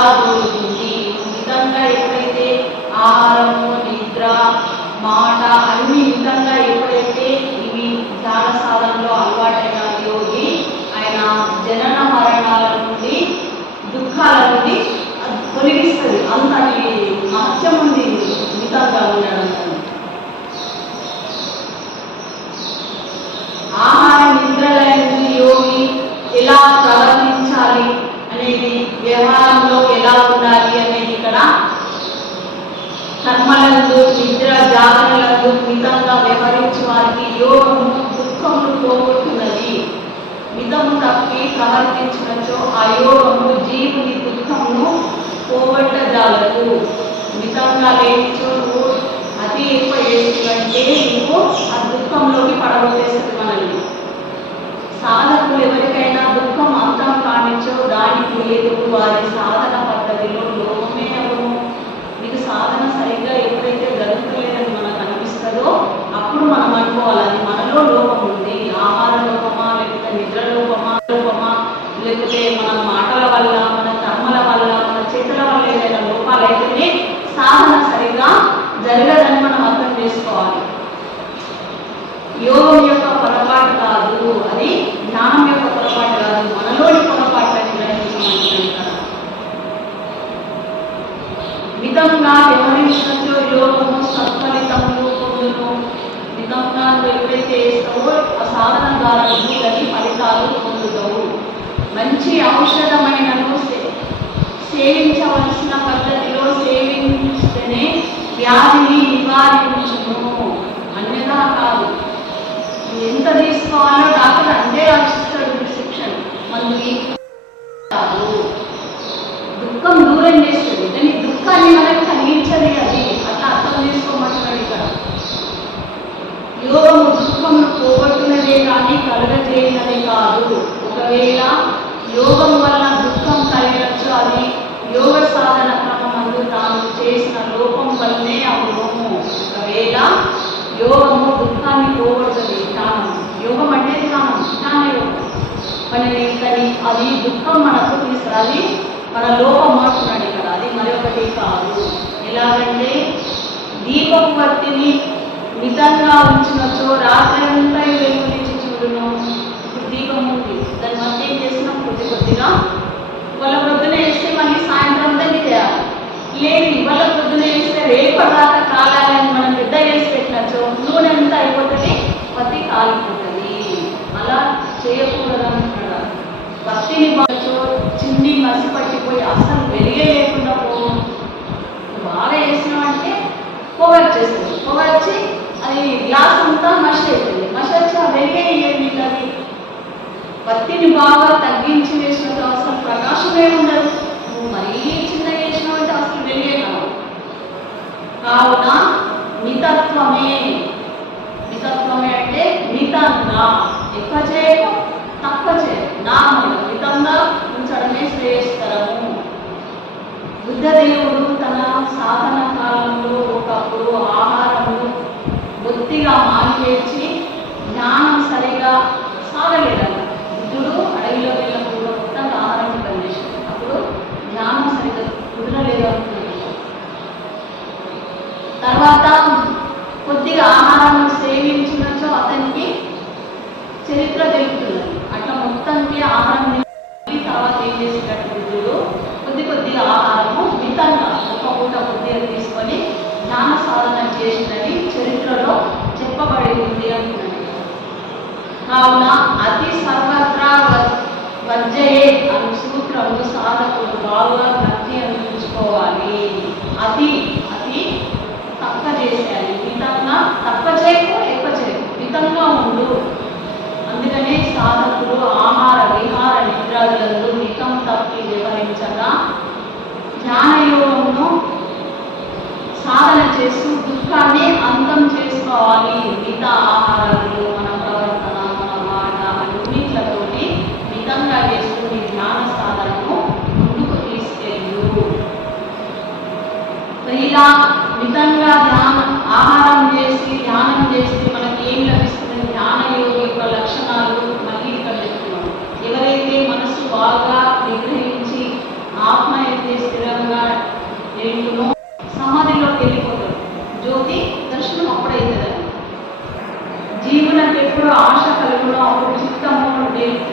పారదోలుతుంది. మితంగా ఎప్పుడైతే ఆహారము, నిద్ర, మాట అన్ని మితంగా ఎప్పుడైతే ఇవి ధ్యాన సాధనలో అలవాటైన యోగి ఆయన జనన మరణాల నుండి, దుఃఖాల నుండి తొలగిస్తుంది. అంతటి మహత్యం ఉంది మితంగా ఉండడం. ఆహార నిద్రలైన యోగి ఎలా ప్రవర్తించాలి అనేది, వ్యవహారంలో ఎలా ఉండాలి అనేది ఇక్కడ కర్మలందు, నిద్ర, జాగరణలందు మితంగా వ్యవహరించే వారికి యోగము దుఃఖమును పోగొట్టున్నది. మితము తప్పి ప్రవర్తించినచో ఆ యోగము జీవుని దుఃఖమును పోగొట్టజాలదు. మితంగా లేనిచో నువ్వు అతి ఎక్కువ చేస్తుందంటే నువ్వు ఆ దుఃఖంలోకి పడగొట్టేస్తుంది మనల్ని. సాధకులు ఎవరికైనా దుఃఖం అంతం కానించో దానికి లేదు వారి సాధన పద్ధతిలో లోపమే అవ్వము. మీకు సాధన సరిగ్గా ఎప్పుడైతే జరుగుతలేదని మనకు అనిపిస్తుందో అప్పుడు మనం అనుకోవాలి అది మనలో లోపం ఉంది. ఆహార లోపమా, లేకపోతే నిద్ర లోపమా, లేకపోతే మన మాటల వల్ల, మన కర్మల వల్ల, మన చేతుల వల్ల ఏదైనా లోపాలు అయితేనే సాధన సరిగ్గా జరగదని మనం అర్థం చేసుకోవాలి. యోగం యొక్క పొరపాటు కాదు, అది జ్ఞానం యొక్క పొరపాటు కాదు, మనలోని పొరపాట్లని గ్రహించమంటున్నారు. మితంగా వ్యవహరించినట్లు యోగము సత్ఫలితములు పొందును. మితంగా ఎప్పుడైతే వేస్తావో ఆ సాధన ద్వారా దాని ఫలితాలు పొందుతావు. మంచి ఔషధమైనను సేవించవలసిన పద్ధతిలో సేవించితేనే వ్యాధిని నివారించును, అన్యదా కాదు. ఎంత తీసుకోవాలో డాక్టర్ అంటే రాసిస్తాడు ప్రిస్క్రిప్షన్, మందుకి కాదు. దుఃఖం దూరం చేస్తుంది, కానీ దుఃఖాన్ని మనకు కలిగించదు. అది అట్లా అర్థం చేసుకోమంటున్నాడు ఇక్కడ. యోగము దుఃఖమును పోగొట్టునదే కానీ కలుగజేయనది కాదు. ఒకవేళ యోగం వల్ల దుఃఖం కలిగచ్చు, అది యోగ సాధన క్రమమందు తాను చేసిన లోపం వల్లనే అవును. ఒకవేళ యోగము దుఃఖాన్ని పోగొడుతుంది. జ్ఞానం, యోగం అంటే జ్ఞానం, జ్ఞాన యోగం. కానీ అది దుఃఖం మనకు తీసుకురాది, మన లోపం మారుతున్నాడు ఇక్కడ. అది మరొకటి కాదు. ఎలాగంటే దీపపు వత్తిని మితంగా ఉంచినచో రాత్రి అంతా వెలుగునిచ్చి చూడును. ఇప్పుడు దీపం ఉంది, దాన్ని మధ్య ఏం చేసినా కొద్దిగా వాళ్ళ పొద్దున వేస్తే మళ్ళీ సాయంత్రం అంతా చేయాలి. లేదు వాళ్ళ పొద్దున వేస్తే రేపదాకా కాలాలని మనం పెద్ద వేసి పెట్టినచో నూనె అంతా అయిపోతుంది, పత్తి కాలిపోతుంది. అలా చేయకూడదంటున్నాడు. పత్తిని బాచో చిన్ని మసి పట్టిపోయి అసలు వెలిగే లేకుండా పోవు. బాగా వేసినామంటే పొగ వచ్చేస్తుంది, పొగ వచ్చి అది గ్లాస్ అంతా మసి అవుతుంది. మసి వచ్చి ఆ వెలిగే మీకు అది పత్తిని బాగా తగ్గించి వేసినట్టు అసలు ప్రకాశమే ఉండదు. నువ్వు మరీ చిన్నగా వేసినావంటే అసలు వెలిగే కావు. కావున మితత్వమే అంటే మితంగా, ఎక్కువ చేయకు తక్కువ చేయకు, నార్మల్గా మితంగా ఉంచడమే శ్రేయస్కరము. బుద్ధదేవుడు తన సాధన కాలంలో ఒకప్పుడు ఆహారము బొత్తిగా మానివేసి జ్ఞానం సరిగా సాగలేదట. బుద్ధుడు అడవిలో వెళ్ళకుండా మొత్తంగా ఆహారం పనిచేసాడు. అప్పుడు జ్ఞానం సరిగా కుదరలేదు అనుకున్నాడు. తర్వాత కొద్దిగా ఆహారం సేవించినచో అతనికి చరిత్ర తెలుపుతున్నది. అట్లా మొత్తానికి ఆహారం తర్వాత ఏం చేసేటట్టు బుద్ధుడు కొద్దిగా ఆహారము మితంగా ఒక పూట కొద్దిగా తీసుకొని జ్ఞాన సాధన చేసిందని చరిత్రలో చెప్పబడి ఉంది అంటున్నాడు. కావున అతి సర్వత్రా వర్జయే అను సూత్రము సాధకులు బాగా భక్తి అందించుకోవాలి. అతి తక్కువ చేసేయాలి, మితంగా తక్కువ చేయకు, ఎక్కువ చేయకు, మితంగా ఉండు. అందుకనే సాధకులు ఆహార విహార నిద్రాదులందు మితం తప్పి వ్యవహరించగా జ్ఞానయోగమును సాధన చేస్తూ దుఃఖాన్ని అంతం చేసుకోవాలి. మిగతా ఆహారాలు, మన ప్రవర్తన, మన మాట అన్నిట్లతోటి మితంగా చేస్తూ నీ జ్ఞాన సాధనను ముందుకు తీసుకెళ్ళు. ఇలా మితంగా ఆహారం చేసి ధ్యానం చేస్తే మనకి ఏం లభిస్తుంది? జ్ఞానయోగ యొక్క లక్షణాలు మళ్ళీ ఇక్కడ చెప్తున్నాం. ఎవరైతే మనసు బాగా నిగ్రహించి ఆత్మ ఏం చేస్తే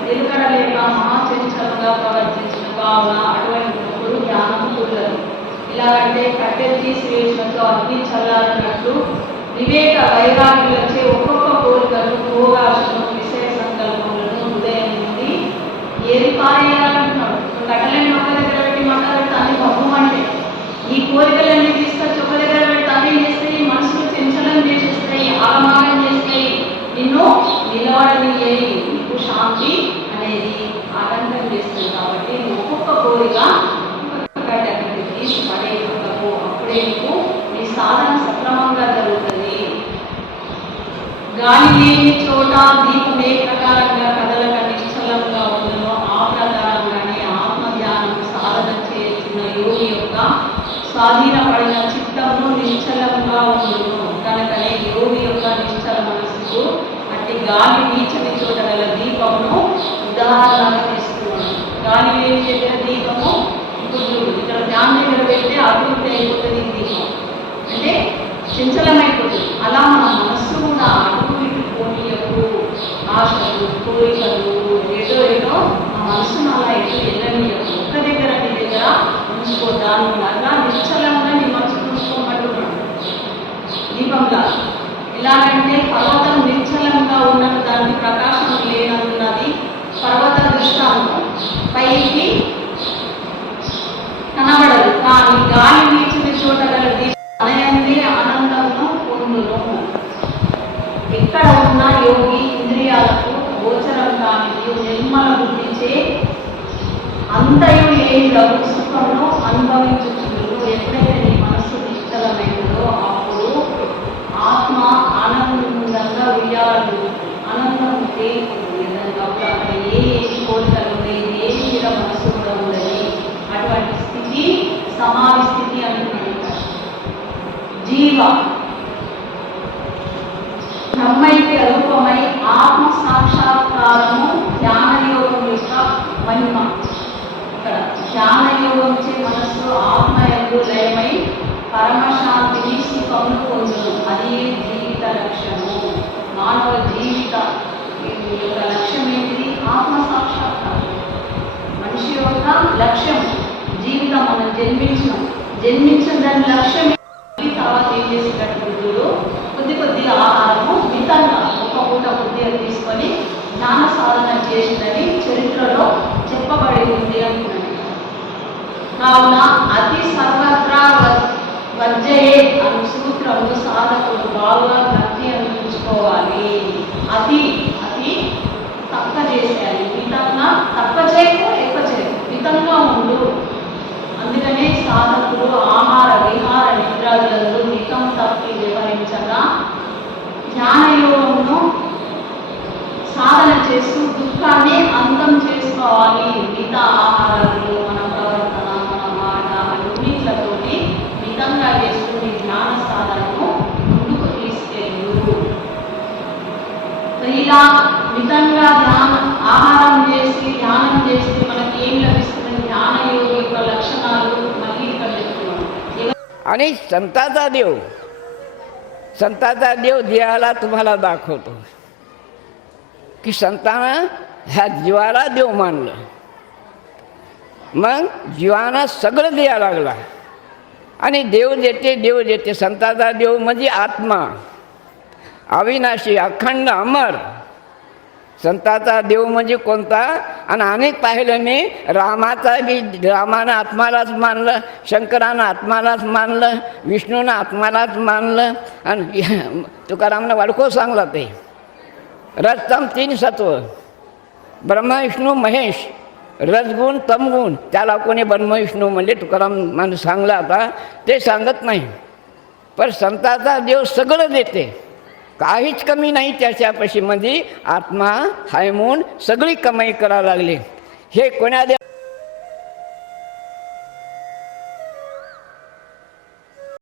నిలకడలేక మహాచంచలంగా ప్రవర్తించిన కావున అటువంటి జ్ఞానం కూడదు. ఇలాగంటే కట్టెలు తీసివేసినతో అగ్ని చల్లారినట్లు వివేక వైరాగ్యులచే ఒక్కొక్క కోరికలు, భోగాలను, విషయ సంకల్పములను హృదయం నుండి ఏది పారేయాలంటున్నాడు. కట్టెలన్నీ ఒక దగ్గర పెట్టి మంట పెడితే అన్ని బొమ్మమంటే ఈ కోరికలన్నీ తీసుకొచ్చి ఒక దగ్గర పెడితే అన్నీ చేస్తాయి, మనసులు చంచలం చేసేస్తాయి, ఆగమాగం చేస్తాయి, నిన్ను నిలవడనియ్యాయి, నీకు శాంతి అనేది ఆటంకం చేస్తుంది. కాబట్టి ఒక్కొక్క కోరిక తీసి పడేయకపో, అప్పుడే నీకు నీ సాధన సక్రమంగా జరుగుతుంది. గాలి లేని చోట దీపం ఏ ప్రకారంగా కదలక నిశ్చలంగా ఉందో ఆ ప్రకారంగానే ఆత్మధ్యానం సాధన చేస్తున్న యోగి యొక్క స్వాధీనపడిన చిత్తము నిశ్చలంగా ఉండును. కనుకనే యోగి యొక్క నిశ్చల మనసుకు అట్టి గాలి వీచని చోట గల దీపమును ఉదాహరణగా తీసుకున్నాను. గాలి లేని దగ్గర దీపము ఇక్కడ ధ్యానం దగ్గర పెడితే అభివృద్ధి అయిపోతుంది. దీపం అంటే చంచలమైపోతుంది. అలా మన మనస్సు కూడా అడుగు పెట్టుకొని ఎప్పుడు ఆశలు, కోరికలు ఏదో ఏదో ఆ మనస్సును అలా ఎటు వెళ్ళనియకు. ఒక్క దగ్గర నీ దగ్గర ఉంచుకో. దాని అలా నిశ్చలంగా నీ మనసు ఉంచుకోమంటున్నాడు దీపంగా. ఎలాగంటే పర్వతం నిశ్చలంగా ఉన్నట్టు దానికి ప్రకాశం లేనన్నది పర్వత దృష్టాంతం. పైకి కనబడదు, కానీ గాలి వీచిన చోట గల అనయందే ఆనందమును పొందును. ఎక్కడ ఉన్న యోగి ఇంద్రియాలకు గోచరం కానిది నిర్మల బుద్ధిచే అంతయు లేని సుఖమును అనుభవించుచుండు. ఎప్పుడైతే నీ మనస్సు నిశ్చలమైనదో అప్పుడు ఆత్మ ఆనందంగా ఉయ్యాలు, ఆనందం తేలిపోతుంది. అప్పుడు అక్కడ ఏ కోరికలు ఉన్నాయి, ఏ మీద మనస్సు కూడా ఉండదు. అటువంటి స్థితి సమాధి స్థితి అంటున్నాడు. జీవ బ్రహ్మైకి రూపమై ఆత్మ సాక్షాత్కారము ధ్యానయోగం యొక్క మహిమ. ఇక్కడ ధ్యానయోగంచే మనస్సు ఆత్మయందు లయమై పరమశాంతిని సుఖమును పొందును. అది జీవిత లక్ష్యము. మానవ జీవిత యొక్క లక్ష్యం ఏంటిది? ఆత్మ సాక్షాత్కారం. మనిషి యొక్క లక్ష్యం జీవితం. మనం జన్మించిన దాని లక్ష్యం. తర్వాత ఏం చేసేటట్టు కొద్ది ఆహారము మితంగా ఒక పూట కొద్దిగా తీసుకొని జ్ఞాన సాధన చేసిందని చరిత్రలో చెప్పబడి ఉంది అంటున్నాడు. కావున అతి సర్వత్రా వర్జయే అను సూత్రము సాధకులు బాగా గట్టి అనిపించుకోవాలి. అతి తక్కువ చేసేయాలి. మితంగా తక్కువ చేయకు, ఎక్కువ చేయకు, మితంగా ఉండు. అందుకనే సాధకులు ఆహార విహార నిద్రాదులందు మితం తప్పి వ్యవహరించగా ధ్యానయోగమును సాధన చేస్తూ దుఃఖాన్ని అంతం చేసుకోవాలి. మిగతా ఆహారాలు, మన ప్రవర్తన, మన మాట అన్నిట్లతోటి మితంగా చేస్తూ నీ ధ్యాన సాధనను ముందుకు తీసుకెళ్ళు. ఇలా మితంగా ఆహారం చేసి ధ్యానం చేస్తే మనకి ఏం లభిస్తుంది? ध्यानयोग యొక్క లక్షణాలు మళ్ళీ ఇక్కడ చెప్తున్నాను. आणि संताचा देव देहाला तुम्हाला दाखवतो की संतानं ह्या जीवाला देव मानलं. मग जीवानं सगळं द्यायला लागला आणि देव देते. संताचा देव म्हणजे आत्मा, अविनाशी, अखंड, अमर. संताचा देव म्हणजे कोणता? आणि अनेक पाहिलं मी रामानं आत्मालाच मानलं, शंकरानं आत्मालाच मानलं, विष्णूनं आत्मालाच मानलं. आणि तुकारामनं वाडको सांगला ते रजतम 3 सत्व, ब्रह्म विष्णू महेश, रजगुण तमगुण. त्याला कोणी ब्रह्म विष्णू म्हणजे तुकाराम माणूस सांगला आता ते सांगत नाही. पण संताचा देव सगळं देते, काहीच कमी नाही त्याच्यापाशी. म्हणजे आत्मा हाय म्हणून सगळी कमाई करायला लागली. हे कोण्या